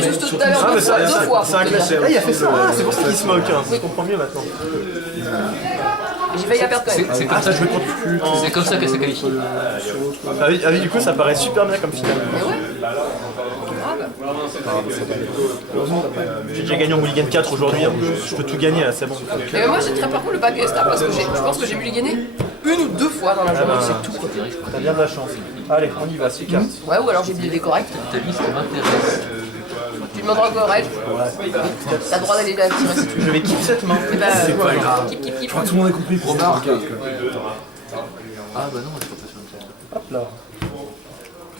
fait juste tout à l'heure deux fois. C'est un clash. Il a fait ça, c'est pour ça qu'il se moque. Je comprends mieux maintenant. J'ai failli la perdre quand même. C'est comme ça, c'est comme ça qu'elle s'est qualifiée. Ah oui, du coup, ça paraît super bien comme finale. J'ai déjà gagné en mulligan 4 aujourd'hui, hein. Je peux tout gagner là, c'est bon. Mais moi j'ai très par contre le baguette là parce que je pense que j'ai mulligané une ou deux fois dans la journée, c'est tout quoi. T'as bien de la chance. Allez, on y va, c'est carte. Ouais, ou alors j'ai buildé correct. Ta liste m'intéresse. Tu demanderas correct. T'as le droit d'aller la tirer si tu veux. Je vais kiff cette main. C'est pas grave. Keep. Je crois que tout le monde a compris pour ça. Ah bah non, elle est pas sur le chat. Hop là.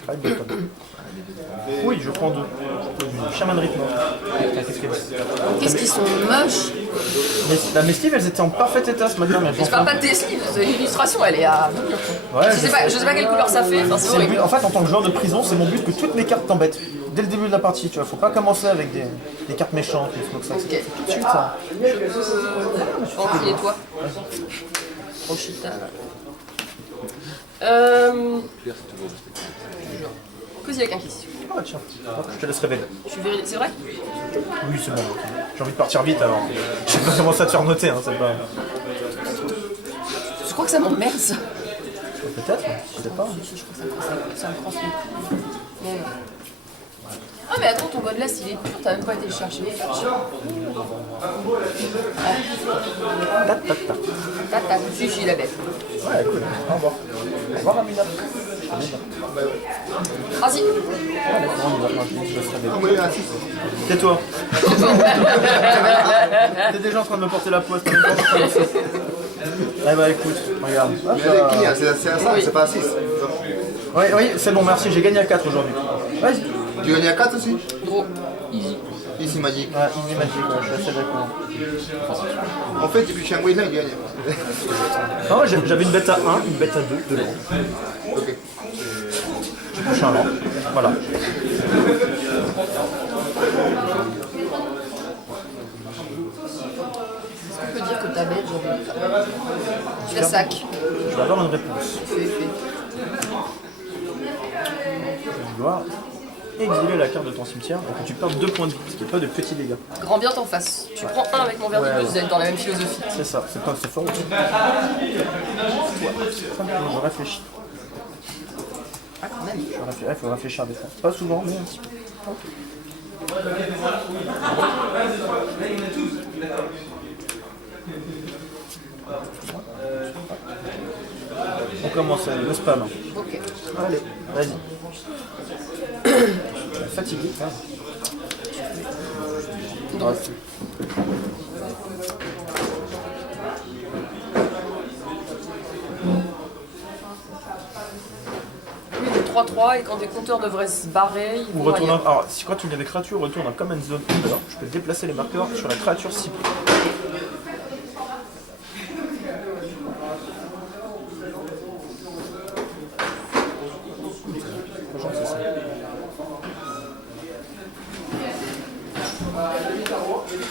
Right button. Oui, je prends deux. Shaman rythme. Qu'est-ce qu'ils sont moches. Mes sleeves, elles étaient en parfait état ce matin, mais Je parle pas de tes sleeves, l'illustration elle est à... Ouais, je sais pas quelle couleur ça fait, enfin c'est horrible. En fait, en tant que joueur de prison, c'est mon but que toutes mes cartes t'embêtent. Dès le début de la partie, tu vois. Faut pas commencer avec des cartes méchantes, des trucs comme ça. Ok. Tout de suite, ça. Enculé toi. Rochita là. Cosy avec un kiss. Ah tiens, je te laisse révéler. Je suis véridique, c'est vrai? Oui, c'est bon. J'ai envie de partir vite alors. Je sais pas comment ça te faire noter, hein, c'est pas... Je crois que ça m'emmerde ça. Peut-être, je sais pas. Si, je crois que ça me crosse le cul. Ah mais attends, ton godless il est pur, t'as même pas été le chercher. Tata, suffit la bête. Ouais, cool. Au revoir. Au revoir, Amina. Vas-y. Allez, on y va. Non, je laisse révéler. Tais-toi. T'es déjà en train de me porter la poisse, t'as même pas envie de faire ça. Eh bah écoute, regarde. Mais avec qui? C'est à 5, c'est pas à 6. Oui, c'est bon, merci, j'ai gagné à 4 aujourd'hui. Vas-y. Tu gagnes à 4 aussi? Gros, easy. Ici Magic. Ouais, easy magic, ouais, je suis assez d'accord. En fait, depuis Chiang Wei-là, il gagne. Non, j'avais une bête à 1, une bête à 2, de l'an. Ok. Je touche un an. Voilà. Est-ce qu'on peut dire que ta bête, genre, tu la sac? Je vais avoir une réponse. Fais. Je dois exiler la carte de ton cimetière et que tu perds 2 points de vie, ce qui n'est pas de petits dégâts. Grand bien t'en face. Tu prends un avec mon verre de vous êtes dans la même philosophie. C'est ça, c'est pas c'est fort aussi. Je réfléchis. Ah quand même. Il faut réfléchir des fois. Pas souvent, mais un petit peu. On commence le spam. Ok. Allez, vas-y. Je suis fatigué. Donc, oui, des 3-3 et quand des compteurs devraient se barrer, ils Ou vont retourne. ailleurs. Alors, si quand tu as des créatures, retourne en command zone under. Je peux déplacer les marqueurs sur la créature cible. Franchement, c'est ça.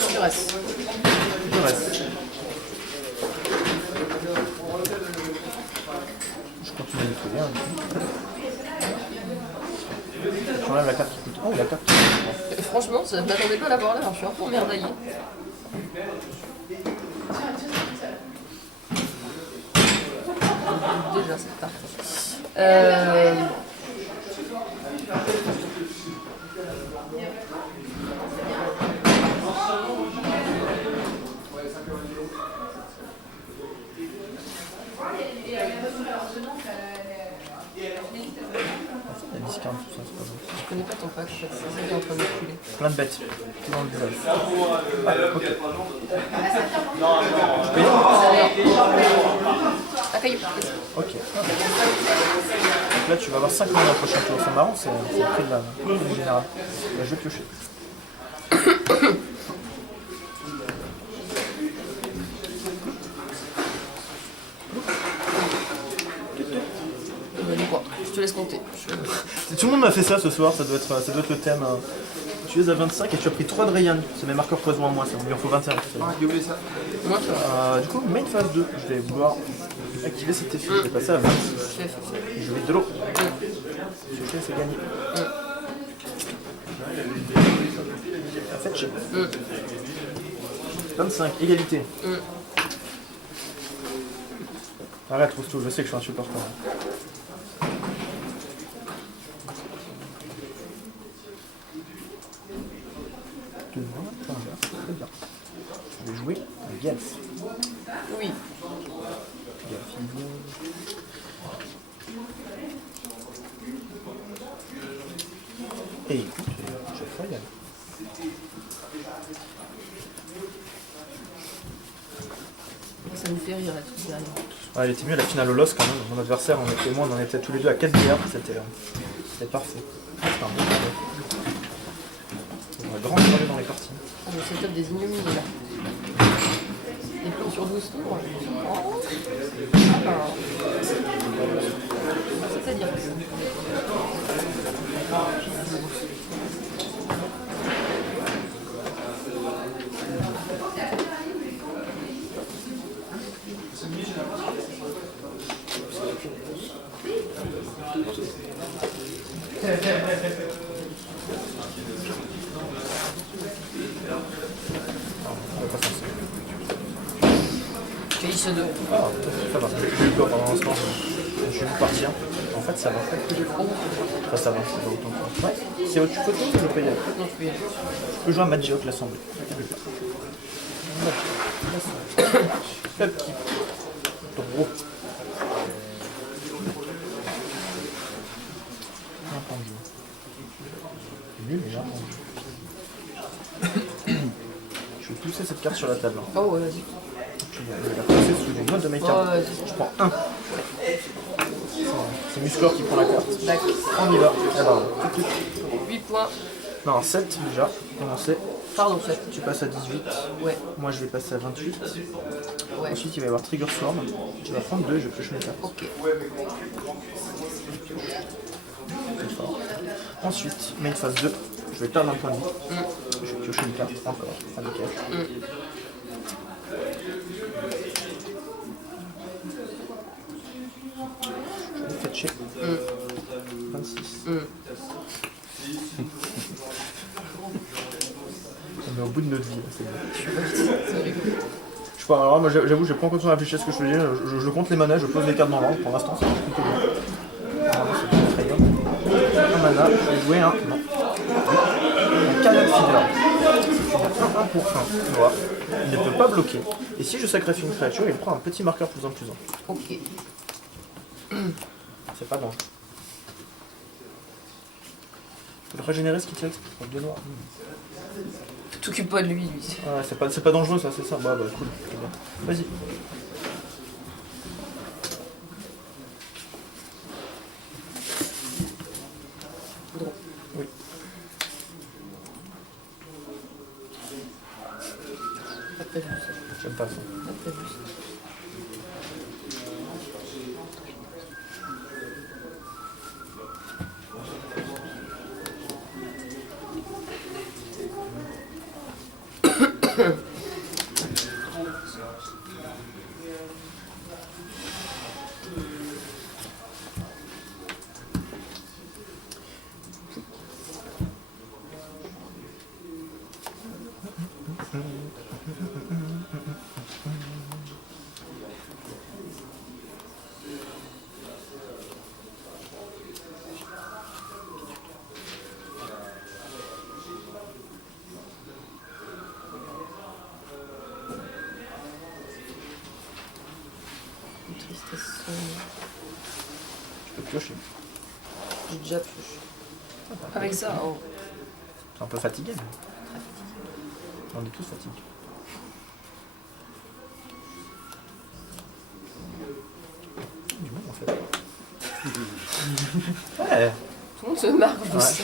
Tu restes. Je reste. Je continue à nettoyer. J'enlève la carte qui coûte. Oh, la carte qui coûte. Franchement, je m'attendais pas à l'avoir là, je suis un peu emmerdaillé. Déjà, c'est parti. La discard, tout ça, c'est pas bon. Je connais pas ton pack en fait, c'est ça qui est en train de me couler. Plein de bêtes. Tout dans le visage. Ah, caillou. Ok. Donc là, tu vas avoir 5 mana au prochain tour. C'est marrant, c'est le prix de la générale. Là, je vais piocher. Bon, je te laisse compter. Tout le monde m'a fait ça ce soir, ça doit être le thème. Tu es à 25 et tu as pris 3 de Rayan. C'est mes marqueurs poison en moins, ça. Il en faut 21. J'ai oublié ça. Moi, Du coup, main phase 2, je vais vouloir activer cet effet. Je vais passer à 26. Je vais de l'eau. C'est gagné. Fetch. 25, égalité. Arrête, trouve tout, je sais que je suis insupportable. Très bien. Je vais jouer un Gelf. Oui. Et écoute, chaque fois il y a. Ça me fait rire là tout derrière. Ouais, elle était mieux la finale au LOS quand même. Mon adversaire, on en était tous les deux à 4 bières. C'était parfait. C'était un bon combat. On a grand travail dans les parties. Ah, le setup des ignominies là. Des plombs sur 12 tours. Oh. Ah. C'est-à-dire Calice 2. Ah, ça va. J'ai eu peur pendant l'instant. Je suis vu partir. En fait, ça va. Enfin, ça va. C'est pas autant que ça. Ouais. C'est autre photo ou je peux y aller? Non, je peux y aller. Je peux jouer à Magic l'Assemblée. Le petit. Gros. Un pendu. Nul, mais j'ai un pendu. Je vais pousser cette carte sur la table. Oh, ouais, vas-y. Je vais la placer sous une note de mes cartes. Oh, vas-y. Je prends 1. C'est Musclor qui prend la carte. D'accord. On y va. Alors, 8 points. non, 7 déjà. Commencer. Pardon, 7. Tu passes à 18. Ouais. Moi je vais passer à 28. Ouais. Ensuite il va y avoir Trigger Swarm. Tu vas prendre 2 et je pioche mes cartes. Ok. C'est fort. Ensuite, main phase 2. Je vais perdre un point de vie. Je vais piocher une carte encore avec elle. Je vais fetcher. 26. On est au bout de notre vie, là, c'est bon. C'est rigolo. Je sais pas, alors moi j'avoue, j'ai pas encore besoin de réfléchir à ce que je fais. Je compte les manas, je pose les cartes dans l'ordre. Pour l'instant, c'est plutôt bien. Alors, c'est pas effrayant. Un mana, je vais jouer un. Non. Un Carrion Feeder. C'est un 1 pour 1 noir. Il ne peut pas bloquer. Et si je sacrifie une créature, il prend un petit marqueur plus 1 plus 1. Ok. C'est pas dangereux. Faut le régénérer ce qui tient. 2 noirs. T'occupes pas de lui, lui. Ouais, c'est pas dangereux ça, c'est ça. Bah cool. C'est bien. Vas-y. Drôle. Oui. Pas prévu ça. J'aime pas ça. Pas prévu ça. Tristesse. Je peux piocher. J'ai déjà pioché. Avec ça, oh. C'est un peu fatigué. Mais... on est tous fatigués. Du monde en fait. Ouais. Tout le monde se marre de ça.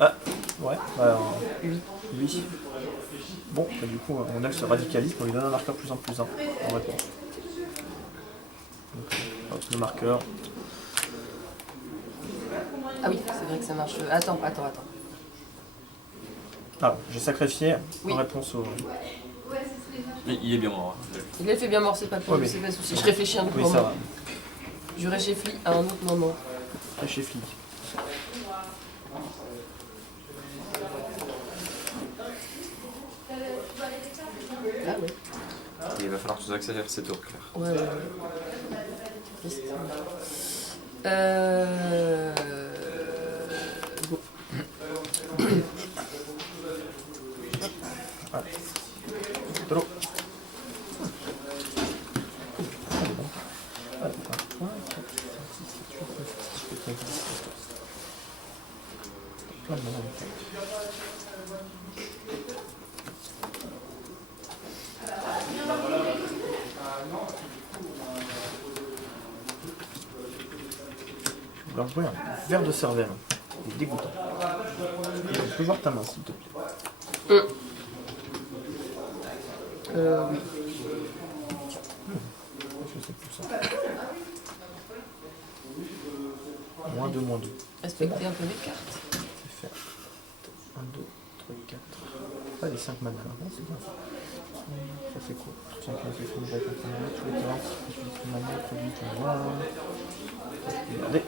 Ah, ouais. Oui. Lui. Bon, bah, du coup, mon elfe se radicalise pour lui donner un marqueur plus 1 plus 1 en réponse. Donc, hop, le marqueur. Ah oui, c'est vrai que ça marche. Attends. Ah, j'ai sacrifié Oui. en réponse au. Mais il est bien mort. Il a fait bien mort, c'est pas Ouais, mais- c'est pas souci. Je réfléchis un autre Oui, moment. ça va. Je réfléchis à un autre moment. Chez Flic. Ah ouais. Et il va falloir que tu accélères ces tours, Claire. Ouais, ouais, ouais. Triste. Go. Trop. Plein de monde, en fait. Je voulais jouer un verre de cervelle. C'est dégoûtant. Je peux voir ta main, s'il te plaît. Oui. Je sais plus ça. Moins 2, moins 2. Respectez un peu les cartes. C'est fait. 1, 2, 3, 4. Pas les 5 manas là, non, c'est bien ça. Ça fait quoi 5 manas, c'est fini, j'avais pas mis tous les talents. J'utilise le mana, produit, tout noir. Regardez.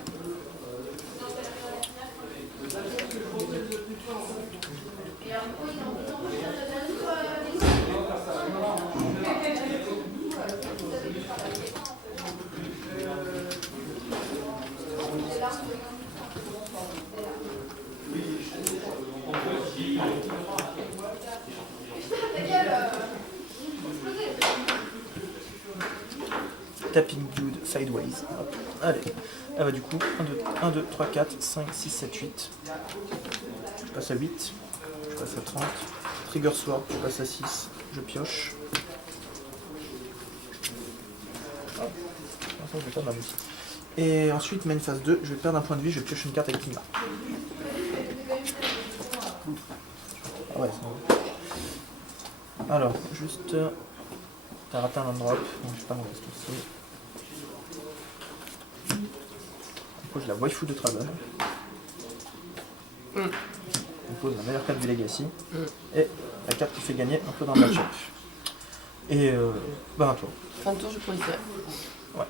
Tapping Dude Sideways. Hop. Allez. Ah bah du coup, 1, 2, 3, 4, 5, 6, 7, 8. Je passe à 8. Je passe à 30. Trigger Sword, je passe à 6. Je pioche. Hop. Pour l'instant, je vais perdre ma aussi. Et ensuite, main phase 2, je vais perdre un point de vie, je vais piocher une carte avec Klima. Ah ouais, c'est bon. Alors, juste... T'as raté un land drop, donc je sais pas, on reste aussi. On pose la waifu de Travel. On pose la meilleure carte du Legacy. Et la carte qui fait gagner un peu dans le match-up. Et bah un tour. Fin de tour, je pourrais faire. Ouais.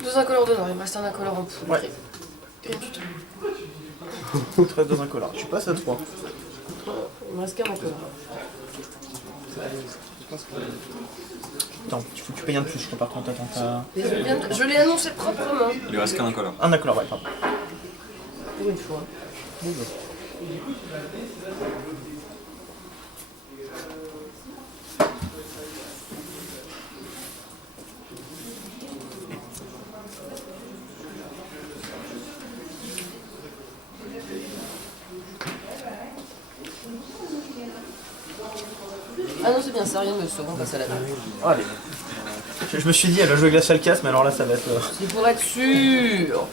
Deux incolores de noir, il me reste un incolore en poule. Ouais. Et du tout. Très dans un collar. Je passe à 3. Il me reste qu'un incolore. Attends, il faut que tu payes un de plus, je compare ton attentat. Je l'ai annoncé proprement. Il lui reste qu'un incolore. Un incolore, ouais, pardon. Pour une fois. Désolé. Ah non, c'est bien ça, rien ne me sauve, on passe à la main. Allez. Je me suis dit, elle va jouer Glacial Casse, mais alors là, ça va être... C'est pour être sûr.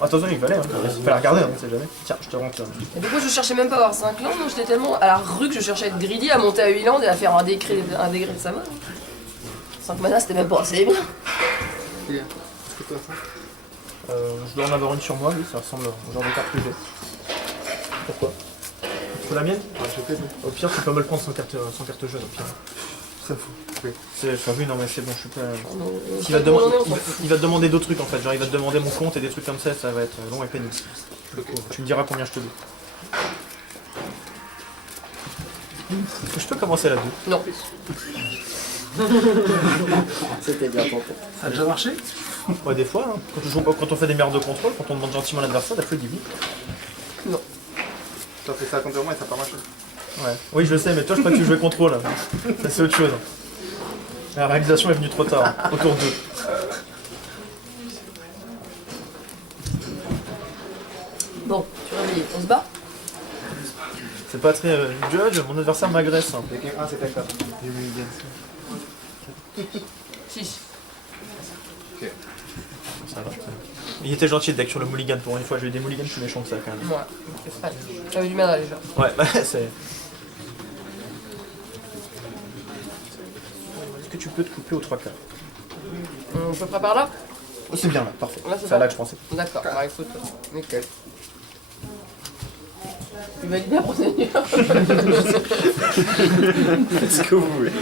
Attention, il fallait, hein. Faut la regarder, hein, on sait jamais. Tiens, je te rends ça. Et du coup, je cherchais même pas à avoir 5 landes, donc j'étais tellement à la rue que je cherchais à être greedy, à monter à 8 landes et à faire un décret de sa main. 5 manas, c'était même pas assez bien. C'est quoi ça? Je dois en avoir une sur moi, oui, ça ressemble au genre de carte que j'ai. Pourquoi? Faut la mienne? Ouais, je fais tout. Au pire, tu peux me le prendre sans carte jaune, au pire. Ça fout. Oui. Enfin, oui, non, mais c'est bon, je suis pas... Non, Il va te demander d'autres trucs en fait, genre il va te demander mon compte et des trucs comme ça va être long et pénible. Tu me diras combien je te dois. Est-ce que je peux commencer la 2? Non. C'était bien tenté. Ça a déjà marché? Ouais, des fois, hein. Quand on fait des merdes de contrôle, quand on demande gentiment à l'adversaire, des fois il dit oui. Non. T'as fait ça contre moi et ça n'a pas marché. Ouais. Oui, je le sais, mais toi je crois que tu jouais contrôle. Ça c'est autre chose. La réalisation est venue trop tard, hein. Autour d'eux. Bon, tu réveilles, on se bat? C'est pas très... Judge, mon adversaire m'agresse. Hein. Avec un 1, c'était 4. 6. Ok. Ça va. Il était gentil le deck sur le mulligan pour une fois, j'ai eu des mulligans plus méchants que ça quand même. Ouais, c'est frais. J'avais du mal déjà. Ouais, bah c'est... Est-ce que tu peux te couper aux 3 quarts? On peut pas par là? Oh, c'est bien là, parfait. Là, c'est C'est à là ça. que je pensais. D'accord, bah écoute, nickel. Tu valides la procédure. Faites ce que vous voulez.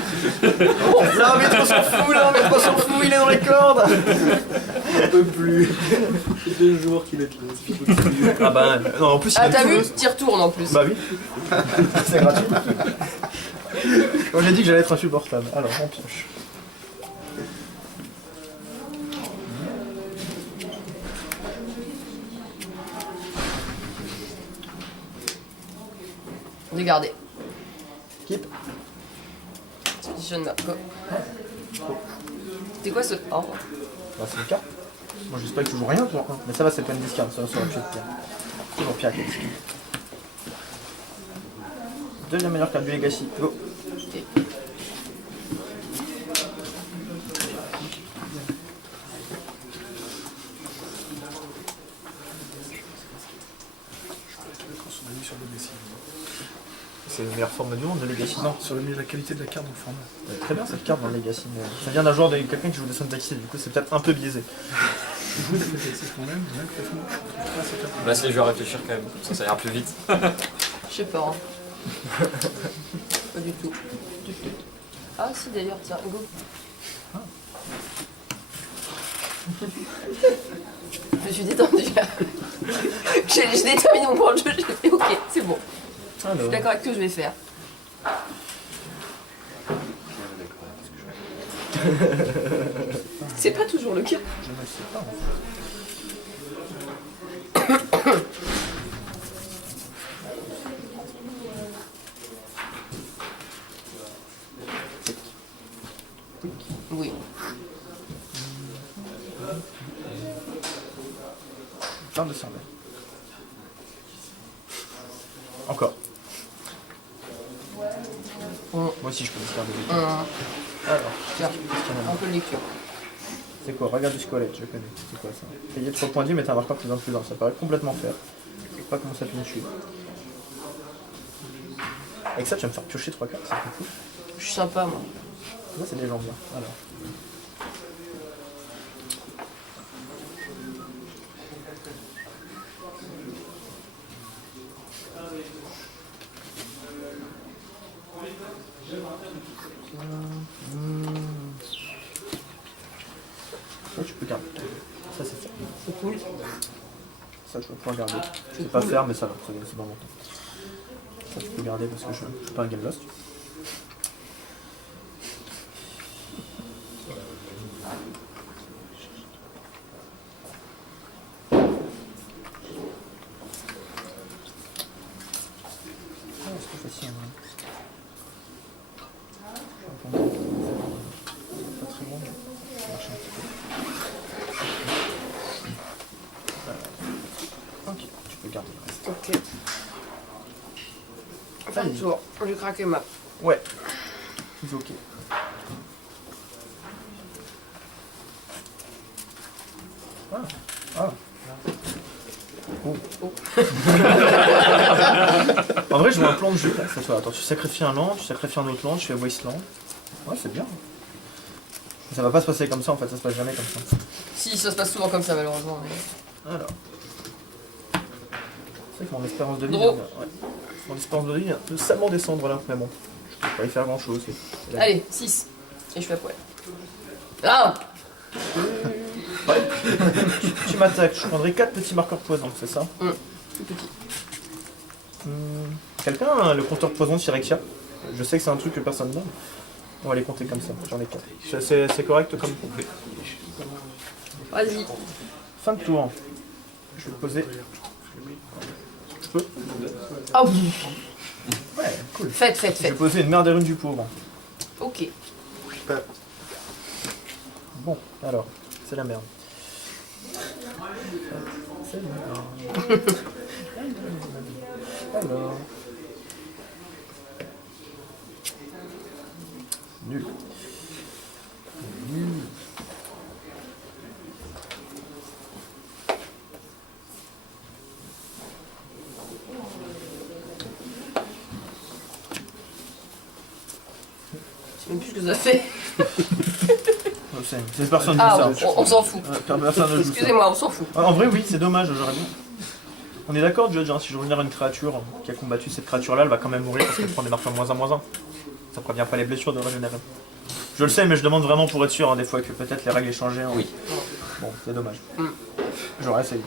L'arbitre on s'en fout, l'arbitre on s'en fout, il est dans les cordes. On peut plus. C'est 2 jours qu'il est là. Ah bah non, en plus il Ah, a t'as tout vu? le- T'y retournes en plus. Bah oui. C'est gratuit. Quand j'ai dit que j'allais être insupportable. Alors, on pioche. Regardez. Keep. Expedition map, go. C'était quoi ce. Oh. Bah c'est le cas. Moi j'espère que tu joues rien toi. Hein. Mais ça va, c'est plein de discards, ça aurait pu être pire. Toujours pire que les discards. Deuxième meilleure carte du Legacy. Go. Ok. C'est le meilleur format du monde, le Legacy. Non, sur la qualité de la carte dans le format. Très bien cette carte dans le Legacy. Mais ça vient d'un joueur de quelqu'un qui joue des Syntaxis, du coup c'est peut-être un peu biaisé. Tu joues des FTX quand même, bien que franchement, je trouve pas cette carte. Laisse les joueurs réfléchir quand même, ça ira plus vite. Je sais pas. Hein. Pas du tout. Ah si d'ailleurs, tiens, go. Je me suis détendue là. J'ai déterminé mon point de jeu, j'ai fait ok, c'est bon. Je suis Alors, d'accord avec ce que je vais faire. C'est pas toujours le cas. je ne sais pas. En Oui. Carte de Cerbère. Encore. Moi aussi je peux me faire des équipes. Alors, Tiens, qu'est-ce qu'il y en a un peu de lecture. C'est quoi? Regarde du squelette, je connais. C'est quoi ça? Payer 3 points de vie, mais t'as un marqueur plus 1 plus 1. Ça paraît complètement faire. Je sais pas comment ça peut me tuer. Avec ça, tu vas me faire piocher 3 cartes, c'est trop cool. Je suis sympa moi. Ça, c'est légendaire. Alors. Ça, tu peux garder. Ça, c'est fait. C'est cool. Ça, je vais pouvoir garder. Je vais pas faire, mais ça va. C'est dans mon temps. Ça, tu peux garder parce que je suis pas un game lost. Ah, c'est plus facile. Hein. Je suis un peu pas très bon, mais ça marche un petit peu. Ok, tu peux garder le reste. Ok. Fin de tour. J'ai craqué ma. Ouais, c'est ok. Ah, ah. Oh. En vrai, je vois un plan de jeu là, cette fois. Attends, tu sacrifies un land, tu sacrifies un autre land, tu fais Wasteland. Ouais, c'est bien. Mais ça va pas se passer comme ça en fait, ça se passe jamais comme ça. Si, ça se passe souvent comme ça malheureusement. Mais... Alors. C'est vrai que mon espérance de vie. Draw. Ouais. Mon espérance de vie vient de salement descendre là, mais bon. Je peux pas y faire grand chose. Allez, 6. Et je fais à poil. Ah Ouais. Tu m'attaques, je prendrai 4 petits marqueurs poison, c'est ça? Tout petit. Quelqu'un a le compteur poison de Phyrexia? Je sais que c'est un truc que personne donne. On va les compter comme ça, j'en ai 4. C'est correct comme complet. Vas-y. Fin de tour. Je vais le poser. Je peux? Ah oui. Ouais, cool. Faites, Je vais poser une merde des runes du pauvre. Ok. Bon, alors, c'est la merde. C'est la merde. Alors. Nul. Nul. Je sais même plus ce que ça fait. C'est personne ne Ah, joue ça. on s'en fout. Personne ne joue ça. Excusez-moi, on s'en fout. En vrai, oui, c'est dommage, j'aurais bien. On est d'accord, Judge, hein, si je reviens à une créature qui a combattu cette créature-là, elle va quand même mourir parce qu'elle prend des marqueurs -1/-1. Ça prévient pas les blessures de régénérer. Je le sais, mais je demande vraiment pour être sûr, hein, des fois que peut-être les règles aient changé. Hein. Oui. Bon, c'est dommage. J'aurais essayé.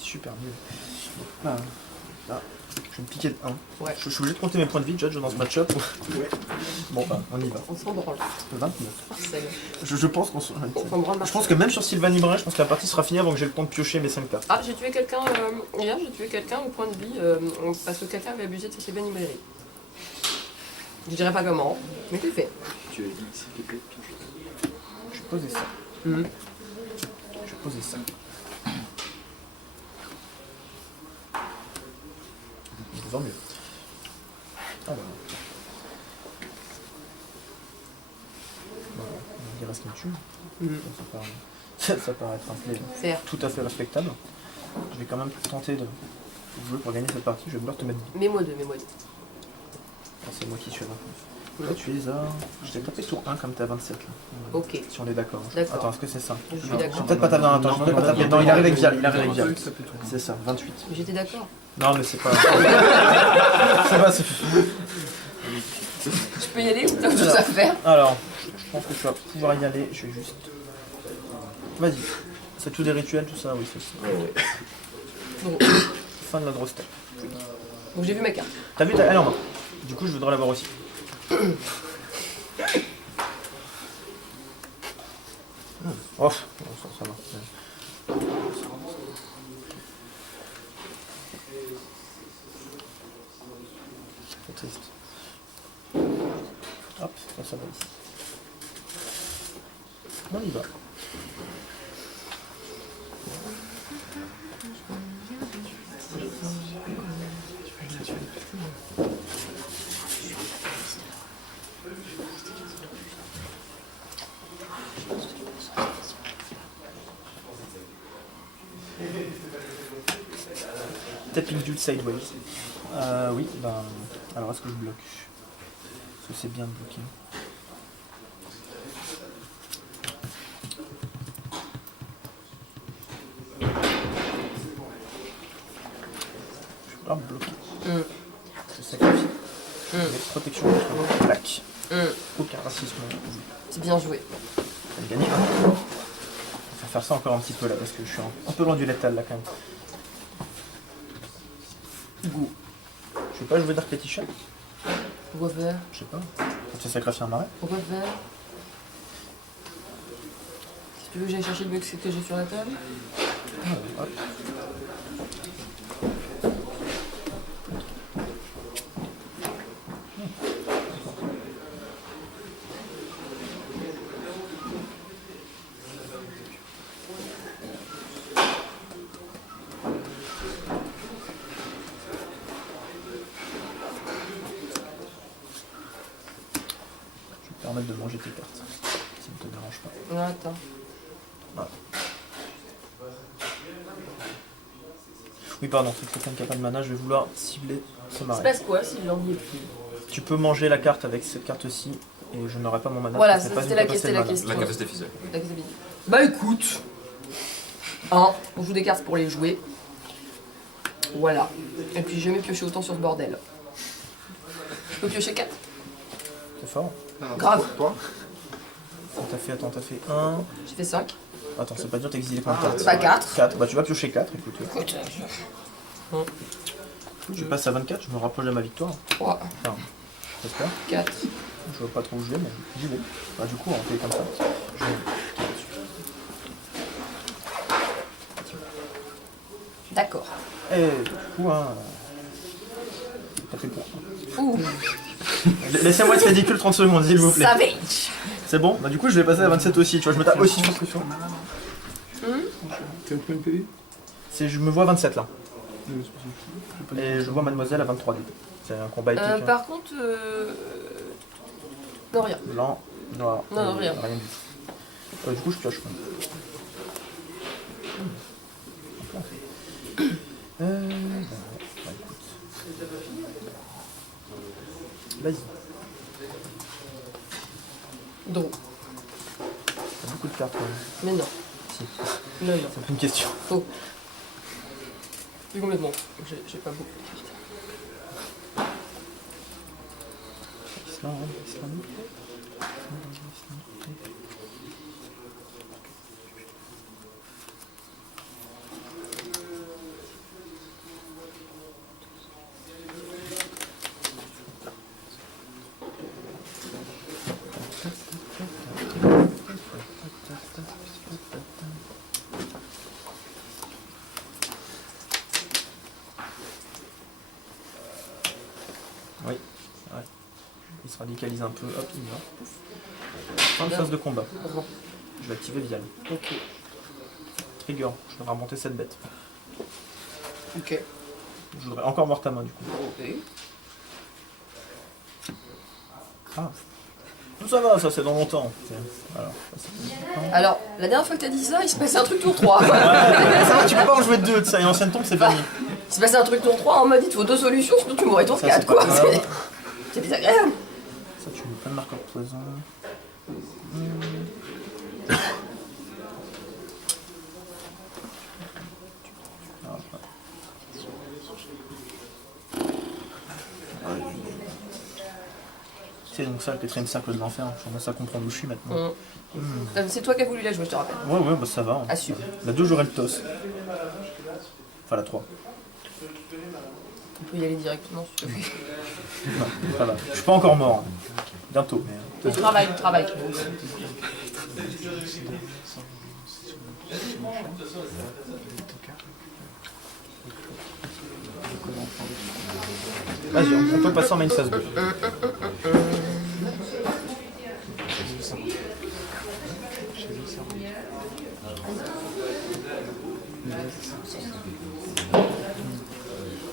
Super nul. Là, je vais me piquer de 1. Ouais. Je suis obligé de compter mes points de vie, Judge, dans ce match-up. Ouais. Bon, bah, on y va. On s'en branle. 29. Marcel. Je pense qu'on se... On s'en branle, Je Marcel. pense que même sur Sylvain Brun, je pense que la partie sera finie avant que j'ai le temps de piocher mes 5 cartes. Ah, j'ai tué quelqu'un hier, j'ai tué quelqu'un au point de vie parce que quelqu'un avait abusé de ses bien librairie. Je dirais pas comment, mais tu le fais. Tu as dit, s'il te plaît, Je vais poser ça. Mhm. Je vais poser ça. Tant mieux. Alors. Voilà, il reste une tue. Mhm. Ça paraît être un play Faire. tout à fait respectable. Je vais quand même tenter de jouer pour gagner cette partie. Je vais vouloir te mettre 10. Mets-moi deux, mets-moi deux. Ah, c'est moi qui suis à 29. Là, tu es à. Je t'ai tapé tour 1 comme t'es à 27 là. Ok. Si on est d'accord. D'accord. Attends, est-ce que c'est ça? Je suis Non, d'accord. j'ai peut-être pas tapé. Attends, je peux pas taper. Non, il arrive avec Vial. Il arrive avec Vial. C'est ça, 28. Mais j'étais d'accord. Non, mais c'est pas. Ça va, c'est. Je peux y aller ou t'as autre chose à faire? Alors, je pense que tu vas pouvoir y aller. Je vais juste. Vas-y. C'est tout des rituels, tout ça, oui, c'est ça. Bon. Fin de la grosse tête. Donc j'ai vu ma carte. T'as vu, elle en main. Du coup, je voudrais l'avoir aussi. Oh, ça va. C'est triste. Hop, ça va ici. On y va. Tapping Dude Sideways. Oui, ben. Alors est-ce que je bloque? Est-ce que c'est bien de bloquer? Je vais bloquer. Je sacrifie. Mes protections contre plaque. Aucun racisme. C'est bien joué. Elle gagne. On va faire ça encore un petit peu là parce que je suis un peu loin du létal là quand même. Go. Je vais pas jouer Dark Petition. Pourquoi faire? Je sais pas. Tu as sacrifié un marais. Pourquoi faire? Si tu veux que j'aille chercher le mec que j'ai sur la table? Hop. Permettre de manger tes cartes, ça ne te dérange pas. Non, attends. Voilà. Oui, pardon, c'est quelqu'un qui n'a pas de mana, je vais vouloir cibler ce Il se marais. passe quoi si j'en ai plus? Tu peux manger la carte avec cette carte-ci et je n'aurai pas mon mana. Voilà, parce que c'est pas c'était une la capacité question. de mana. La capacité physique. Bah écoute, on joue des cartes pour les jouer. Voilà. Et puis j'ai jamais pioché autant sur ce bordel. Je peux piocher 4? C'est fort. Non, Grave. pour toi. T'as fait 1. J'ai fait 5. Attends, c'est pas dur, t'as exilé combien de cartes? Pas 4. 4. Bah tu vas piocher 4, écoute. Écoute, Je passe à 24, je me rapproche de ma victoire. 3, Enfin, j'espère. 4. Je vois pas trop où je vais, mais j'y vais. Bah du coup, on fait comme ça. Je vais... D'accord. Et du coup, hein... T'as fait le point. Ouh, Laissez-moi être ridicule 30 secondes, s'il vous plaît. savage. C'est bon? Bah du coup, je vais passer à 27 aussi, tu vois, je me tape aussi sur pression. Quel point de PV? Je me vois à 27 là. C'est pour ça que Et je vois Mademoiselle à 23 du coup. C'est un combat épique. Hein. Par contre, non rien. Blanc, noir. Non, rien. Rien du tout. Du coup, je pioche. Quoi. Écoute. Vas-y. Donc, T'as beaucoup de cartes. mais non. Si. Non, non. C'est une question. Faux. Oui, complètement. J'ai pas beaucoup de cartes. Islande. Oui, ouais. Il se radicalise un peu, hop, il y va. Fin de phase de combat. Bon. Je vais activer Vial. Ok. Trigger, je vais remonter cette bête. Ok. Je voudrais encore voir ta main du coup. Ok. Ah. Tout ça va, ça c'est dans longtemps. Alors, ça, c'est- Alors, la dernière fois que t'as dit ça, il s'est passé un truc tour 3. ça va, tu peux pas en jouer deux de ça, et ancienne tombe c'est pas mis. Il s'est passé un truc tour 3 en mode il te faut 2 solutions, sinon tu mourrais tour Ça, 4 c'est quoi. pas grave. C'est désagréable. Ça tu mets plein de marqueurs de poison. C'est donc ça le quatrième cercle de l'enfer, je commence à comprendre où je suis maintenant. C'est toi qui as voulu la jouer, je te rappelle. Ouais, bah ça va. Hein. Assure. La 2 j'aurai le toss. Enfin la 3. On peut y aller directement si tu veux. Non, ça va. Je suis pas encore mort. Bientôt. Mais... Du travail, du travail. Vas-y, on peut passer en main phase 2.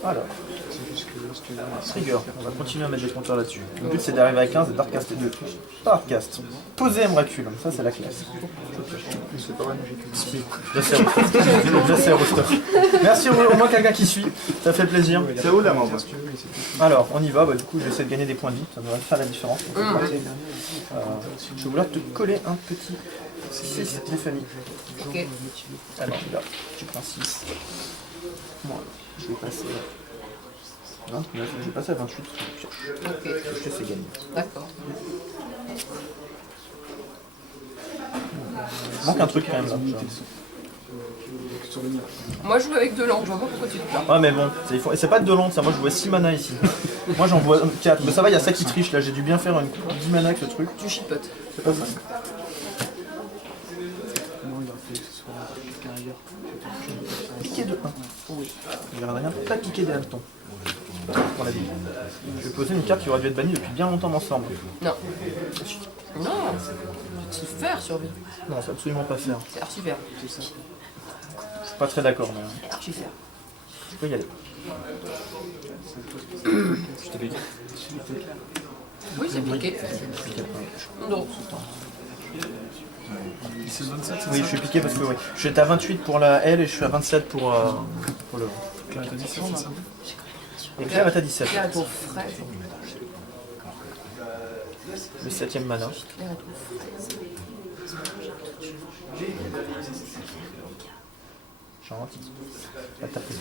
Alors, trigger, on va continuer à mettre des compteurs là-dessus. Le but c'est d'arriver à 15 et Darkcast et 2. Darkcast. Poser Emrakul, ça c'est la classe. Je sais, Rooster. Merci au moins quelqu'un qui suit, ça fait plaisir. C'est où la main? Alors, on y va, bah, du coup je vais essayer de gagner des points de vie, ça devrait faire la différence. Je vais vouloir te coller un petit 6 de famille. Ok. Alors là, tu prends 6. Moi, je vais passer à 29, je vais passer à 28. Ok. Je te fais gagner. D'accord. Il manque un truc quand même là. Moi je joue avec 2 langues, je vois pas pourquoi tu te plains. Ouais mais bon, c'est pas de 2 landes ça, moi je vois 6 mana ici. Moi j'en vois 4, mais ça va, il y a ça qui triche là, j'ai dû bien faire une 10 mana avec ce truc. Tu chipotes. C'est pas ça. Piquer de 1. Oui. Il va rien pas piquer des hannetons. On l'a dit. Je vais poser une carte qui aurait dû être bannie depuis bien longtemps dans ce format. Non. Non. C'est faire survie. Non, c'est absolument pas faire. C'est archi faire. Je suis pas très d'accord, mais C'est archi faire. je peux y aller. Je t'ai piqué. Oui, c'est piqué. Non. Oui, je suis piqué parce que oui. Je suis à 28 pour la L et je suis à 27 pour le. Et Claire est à 17. Claire est au frais. Le 7ème mana. Claire est au frais. Gentil. La taper.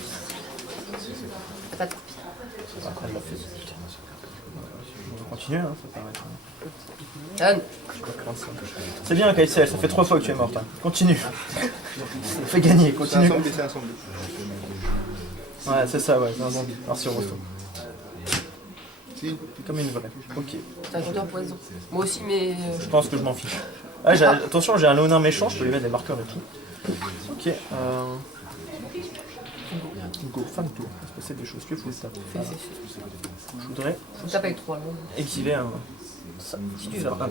Attends. Après, elle l'a fait. On va continuer, hein, ça paraît. Anne. C'est bien, KSL, ça fait 3 fois que tu es morte. Hein. Continue. Fais gagner, continue. C'est un zombie. Ouais, c'est ça, ouais, c'est un zombie. Merci, Rosto. Si. Comme une vraie. Ok. T'as un compteur poison. Moi aussi, mais. Je pense que je m'en fiche. Ah, attention, j'ai un Léonin méchant, je peux lui mettre des marqueurs et tout. Ok. Go, fin de tour. Est-ce que c'est des choses que faut ça? Je voudrais Faut que taper avec 3 langues. activer un. Ça, si tu veux, un vert.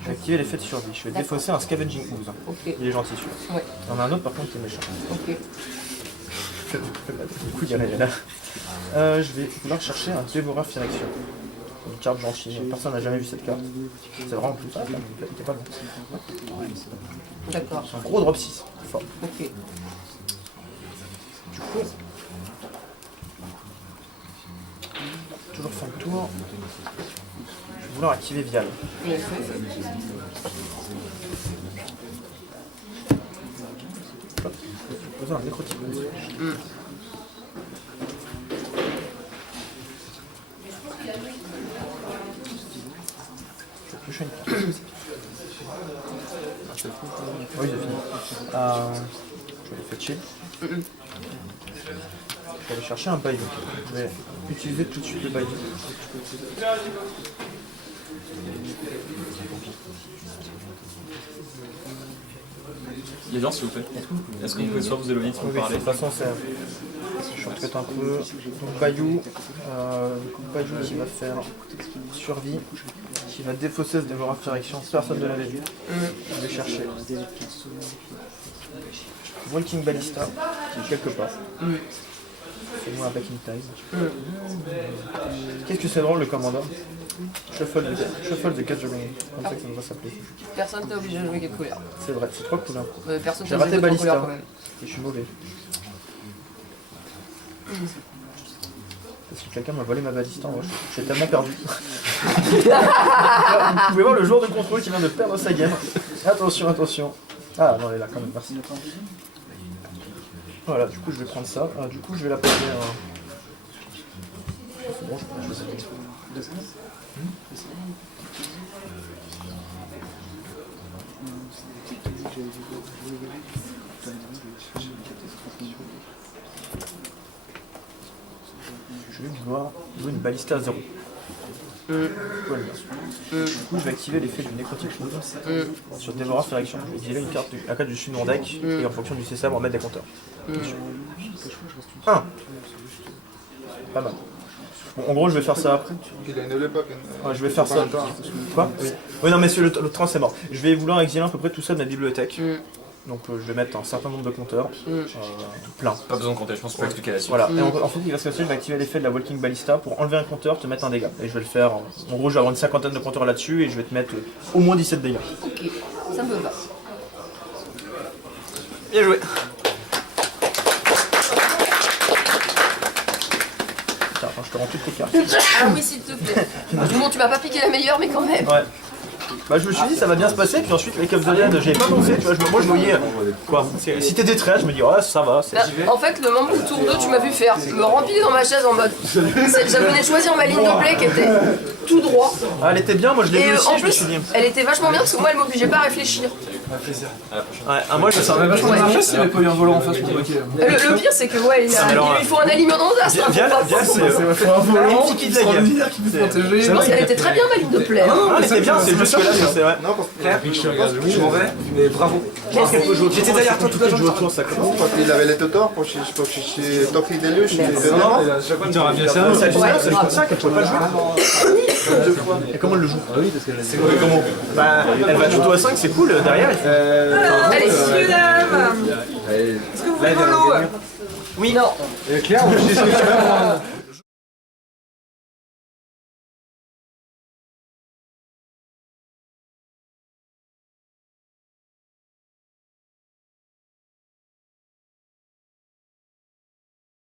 Je vais activer l'effet de survie. Je vais défausser un Scavenging Ooze. Ok. Il est gentil celui-là. Ouais. Il y en a un autre par contre qui est méchant. Ok. Du coup, il y a là. Je vais vouloir chercher un Dévoreur Phyrexion. Une carte gentille, personne n'a jamais vu cette carte. C'est vraiment plus tard, il était pas loin. D'accord. C'est un gros drop 6, fort. Ok. Du coup, toujours fin de tour, je vais vouloir activer Vial. En effet. Hop, je vais poser un nécrotique. Je vais piocher une carte. Oui, j'ai fini. Je vais aller fetcher. Je vais aller chercher un bail. Je vais utiliser tout de suite le bail. Les gens, s'il vous plaît. Est-ce que vous pouvez soit vous éloigner si vous Oui, de parlez? toute façon, c'est. Je shortcut un peu. Donc, Bayou. Bayou qui va faire survie. Qui va défausser ce dévoreur direction. Personne ne l'avait vu. Je vais chercher. Walking Ballista, qui est quelque part. C'est-moi un back in time. Qu'est-ce que c'est drôle le commandant? Shuffle de 4 jeux comme ça que ça va s'appeler. Personne t'a obligé de jouer 4 couleurs. C'est vrai, c'est 3 couleurs. Personne J'ai t'a raté obligé de jouer 3 couleurs Ballista. quand même. Et je suis mauvais. Parce que quelqu'un m'a volé ma Ballista en roche. Je suis tellement perdu. Vous pouvez voir le joueur de contrôle qui vient de perdre sa game. Attention, attention. Ah non, elle est là quand même, merci. Voilà, du coup je vais prendre ça. Du coup je vais la poser C'est bon, je peux la choisir. Je vais vouloir jouer une Ballista à 0. Voilà. Du coup, je vais activer l'effet du nécrotique sur Dévoreur faire action. Je vais utiliser une carte, la carte du dessus de mon deck et en fonction du C-Save, on va mettre des compteurs. 1. Pas mal. Bon, en gros, je vais faire ça après. Ouais, je vais faire ça. Quoi? Oui, non, mais le train c'est mort. Je vais vouloir exiler à peu près tout ça de ma bibliothèque. Donc je vais mettre un certain nombre de compteurs, plein. Pas besoin de compter, je pense qu'il faut expliquer la suite. Voilà, et en fait il va se passer, je vais activer l'effet de la Walking Ballista pour enlever un compteur, te mettre un dégât. Et je vais le faire, en gros je vais avoir une cinquantaine de compteurs là-dessus et je vais te mettre au moins 17 dégâts. Ok, ça me va. Bien joué. Tiens, attends, je te rends toutes tes cartes. Ah oui, s'il te plaît. Bon, tu m'as pas piqué la meilleure, mais quand même. Ouais. Bah je me suis dit ça va bien se passer, puis ensuite les Cups de Land, j'avais pas pensé, tu vois, moi je voyais quoi, si t'es détrait, je me dis ouais ça va, c'est... En fait, le moment où tour 2, tu m'as vu faire, me rempiler dans ma chaise en mode. J'avais choisir ma ligne de play qui était tout droit. Ah, elle était bien, moi je l'ai Et vu aussi, en je me suis dit... plus, elle était vachement bien parce que moi, elle m'obligeait pas à réfléchir. Ouais, moi je savais vachement marché s'il n'y avait pas eu un volant en face pour bloquer. Le pire, c'est que ouais, il lui faut un alignement d'astre. Bien, c'est Un volant qui de la gueule. qui peut se protéger. Je pense qu'elle était très bien ma ligne de play. Ah, elle était bien, c'est juste que là, c'est vrai. Non, parce que Claire, je m'en vais, mais bravo. J'étais derrière toi toute la journée. Ça commence. Quand il avait les tutors pour chez Toki Deluxe, il était dedans. Tu auras bien ça. C'est comme ça qu'elle pouvait pas le jouer. Et comment elle le joue? C'est comment? Bah, elle va tout à 5, c'est cool, derrière. Allez, messieurs, dames. Est-ce que vous voulez volo? Oui. Non. Claire,